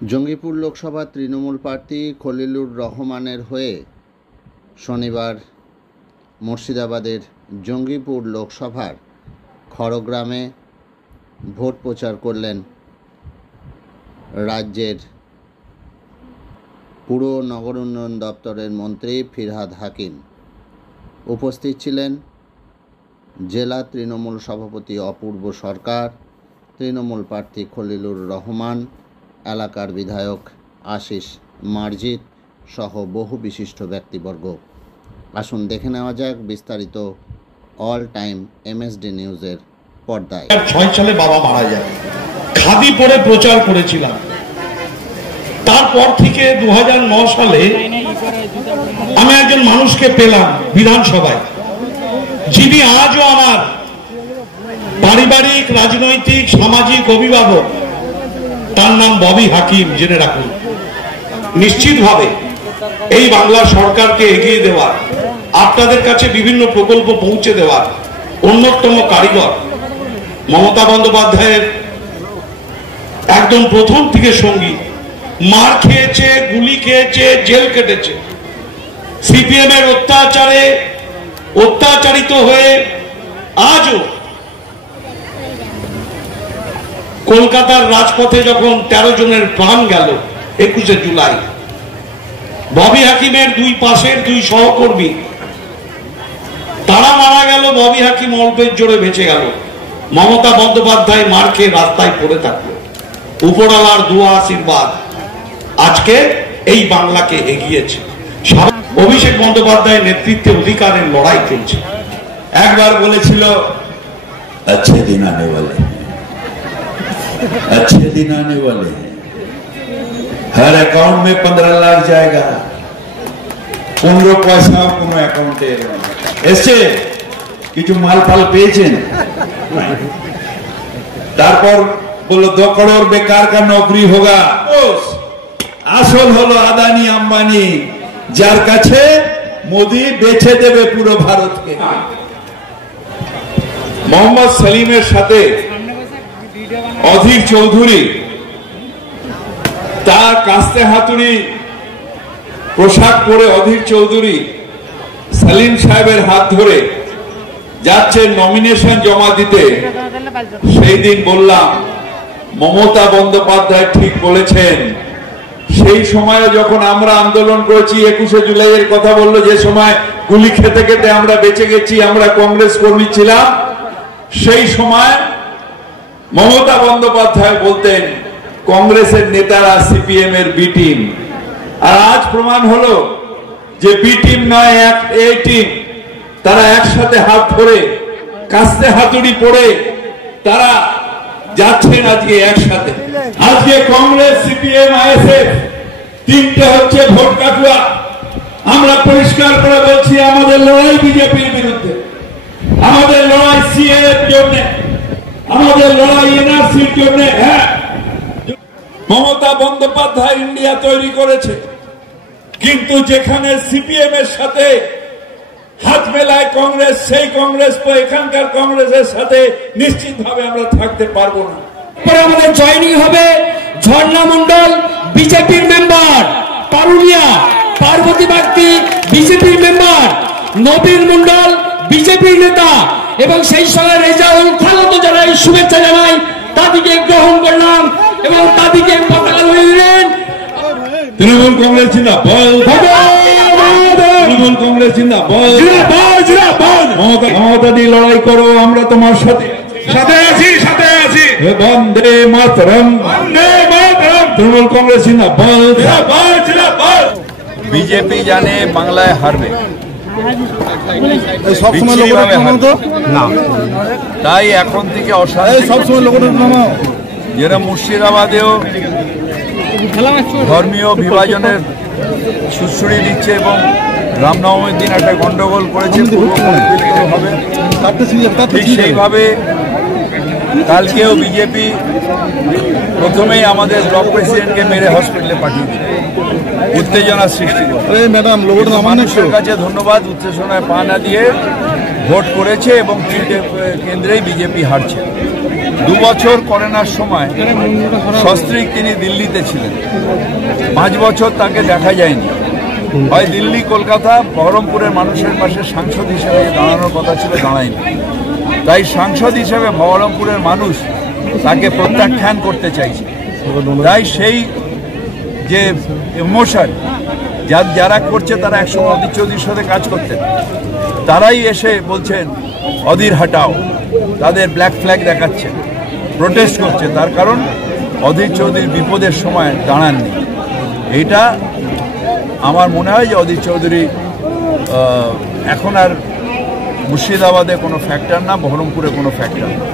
জঙ্গিপুর লোকসভা তৃণমূল প্রার্থী খলিলুর রহমানের হয়ে শনিবার মুর্শিদাবাদের জঙ্গিপুর লোকসভার খড়গ্রামে ভোট প্রচার করলেন রাজ্যের পুর নগর উন্নয়ন দপ্তরের মন্ত্রী ফিরহাদ হাকিম। উপস্থিত ছিলেন জেলা তৃণমূল সভাপতি অপূর্ব সরকার, তৃণমূল প্রার্থী খলিলুর রহমান, এলাকার বিধায়ক আশিস মার্জিত সহ বহু বিশিষ্ট ব্যক্তিবর্গ। আসুন দেখে নেওয়া যাক বিস্তারিত অল টাইম এমএসডি নিউজের পর্দায়। 6 সালে বাবা মারা যায়, খাদি পরে প্রচার করেছিলাম। তারপর থেকে 2009 সালে আমি একজন মানুষকে পেলাম বিধানসভায়, যিনি আজও আমার পারিবারিক, রাজনৈতিক, সামাজিক অভিভাবক। তার নাম ববি হাকিম। জেনে রাখুন, নিশ্চিতভাবে এই বাংলা সরকারকে এগিয়ে দেওয়ার, আপনাদের কাছে বিভিন্ন প্রকল্প পৌঁছে দেওয়ার অন্যতম কারিগর মমতা বন্দ্যোপাধ্যায়ের একদম প্রথম থেকে সঙ্গী। মার খেয়েছে, গুলি খেয়েছে, জেল কেটেছে, সিপিএম এর অত্যাচারে অত্যাচারিত হয়ে আজও কলকাতার রাজপথে যখন 13 জনের প্রাণ গেল 21শে জুলাই, ববি হাকিমের দুই পাশের দুই সহকর্মী তারা মারা গেল, ববি হাকিম অল্পের জোরে বেঁচে গেল। মমতা বন্দ্যোপাধ্যায় মার খেয়ে রাস্তায় পড়ে থাকলো। উপরওয়ালার দোয়া আশীর্বাদ আজকে এই বাংলাকে এগিয়েছে। অভিষেক বন্দ্যোপাধ্যায়ের নেতৃত্বে অধিকারের লড়াই চলছে। একবার বলেছিল अच्छे दिन आने वाले, अच्छे दिन आने वाले, हर अकाउंट में 15 लाख जाएगा, 15 পয়সা কোন অ্যাকাউন্টে এসে কিছু মাল ফাল পেয়েছেন। তারপর বললো 2 करोड़ बेकार का नौकरी होगा। আসল হলো আদানি আম্বানি, যার কাছে মোদি বেচে দেবে পুরো ভারতকে। মোহাম্মদ সেলিমের সাথে অধীর চৌধুরী তার কাস্তে হাতুড়ি পোশাক পরে অধীর চৌধুরী সেলিম সাহেবের হাত ধরে যাচ্ছে নমিনেশন জমা দিতে। সেই দিন বললাম মমতা বন্দ্যোপাধ্যায় ঠিক বলেছেন। সেই সময়ে যখন আমরা আন্দোলন করেছি, 21শে জুলাইয়ের কথা বললো, যে সময় গুলি খেতে খেতে আমরা বেঁচে গেছি, আমরা কংগ্রেস কর্মী ছিলাম, সেই সময় মমতা বন্দ্যোপাধ্যায় বলতেন কংগ্রেসের নেতারা সিপিএম এর বি টিম। আর আজ প্রমাণ হলো যে বি টিম নয়, এ টিম। তারা একসাথে হাত ধরে কাস্তে হাতুড়ি পড়ে তারা যাচ্ছেন আজকে একসাথে। আজকে কংগ্রেস, সিপিএম, আইএসএফ তিনটে হচ্ছে ভোট কাটুয়া। আমরা পরিষ্কার করে বলছি আমাদের লড়াই বিজেপির বিরুদ্ধে, আমাদের লড়াই সিএ এর জন্য, আমাদের লড়াই এনআরসির জন্য। হ্যাঁ, মমতা বন্দ্যোপাধ্যায় ইন্ডিয়া তৈরি করেছে, কিন্তু যেখানে সিপিএম এর সাথে হাত মেলায় কংগ্রেস, সেই কংগ্রেস এখানকার কংগ্রেসের সাথে নিশ্চিতভাবে আমরা থাকতে পারবো না। আমাদের জয়েনিং হবে ঝর্ণা মন্ডল বিজেপির মেম্বার, পারুলিয়া পার্বতী বাগদি বিজেপির মেম্বার, নবীন মন্ডল বিজেপির নেতা, এবং সেই সঙ্গে রেজাউল খালত জানাই, শুভেচ্ছা জানাই। তাদেরকে গ্রহণ করলাম এবং তাদেরকে পতাকা ধরে দিলেন। তৃণমূল কংগ্রেস জিন্দাবাদ, তৃণমূল কংগ্রেস জিন্দাবাদ, মমতা দিয়ে লড়াই করো, আমরা তোমার সাথে আছি, সাথে আছি। বন্দে মাতরম, বন্দে মাতরম। তৃণমূল কংগ্রেস জিন্দাবাদ, জিন্দাবাদ। বিজেপি জানে বাংলায় হারবে, তাই এখন থেকে যেটা মুর্শিদাবাদেও ধর্মীয় বিভাজনের সুশ্রুড়ি দিচ্ছে এবং রামনবমীর দিন একটা গন্ডগোল করেছে, হবে ঠিক সেইভাবে কালকেও বিজেপি প্রথমেই আমাদের ব্লক প্রেসিডেন্টকে মেরে হসপিটালে পাঠিয়েছে, উত্তেজনা সৃষ্টি করে। মানুষের কাছে ধন্যবাদ, উত্তেজনায় পা না দিয়ে ভোট করেছে এবং 3টে কেন্দ্রেই বিজেপি হারছে। 2 বছর করোনার সময় সস্ত্রীক তিনি দিল্লিতে ছিলেন, 5 বছর তাকে দেখা যায়নি। হয় দিল্লি কলকাতা বহরমপুরের মানুষের পাশে সাংসদ হিসেবে দাঁড়ানোর কথা ছিল, দাঁড়ায়নি। তাই সাংসদ হিসেবে বহরমপুরের মানুষ তাকে প্রত্যাখ্যান করতে চাইছে। তাই সেই যে ইমোশন যারা করছে, তারা একসময় অধীর চৌধুরীর সাথে কাজ করতেন, তারাই এসে বলছেন অধীর হাটাও, তাদের ব্ল্যাক ফ্ল্যাগ দেখাচ্ছে, প্রোটেস্ট করছে। তার কারণ অধীর চৌধুরী বিপদের সময় দাঁড়াননি। এটা আমার মনে হয় যে অধীর চৌধুরী এখন আর মুর্শিদাবাদে কোনো ফ্যাক্টর না, বহরমপুরে কোনো ফ্যাক্টর না।